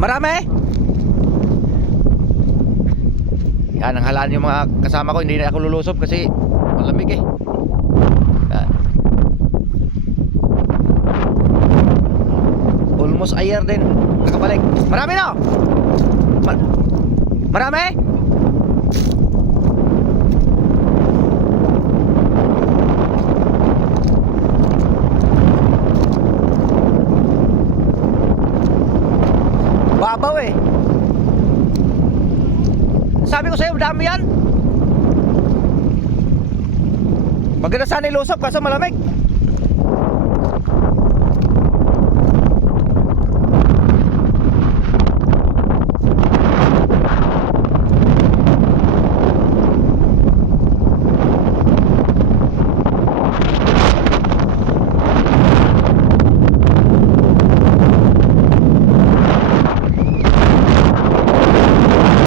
Marami. Yan ang halaan yung mga kasama ko. Hindi na ako lulusob kasi malamig eh. Yan. Almost a year din nakabalik. Marami na. Marami. Babaw eh. Sabi ko sa'yo, dami yan. Maganda sana ilusok kaso malamig.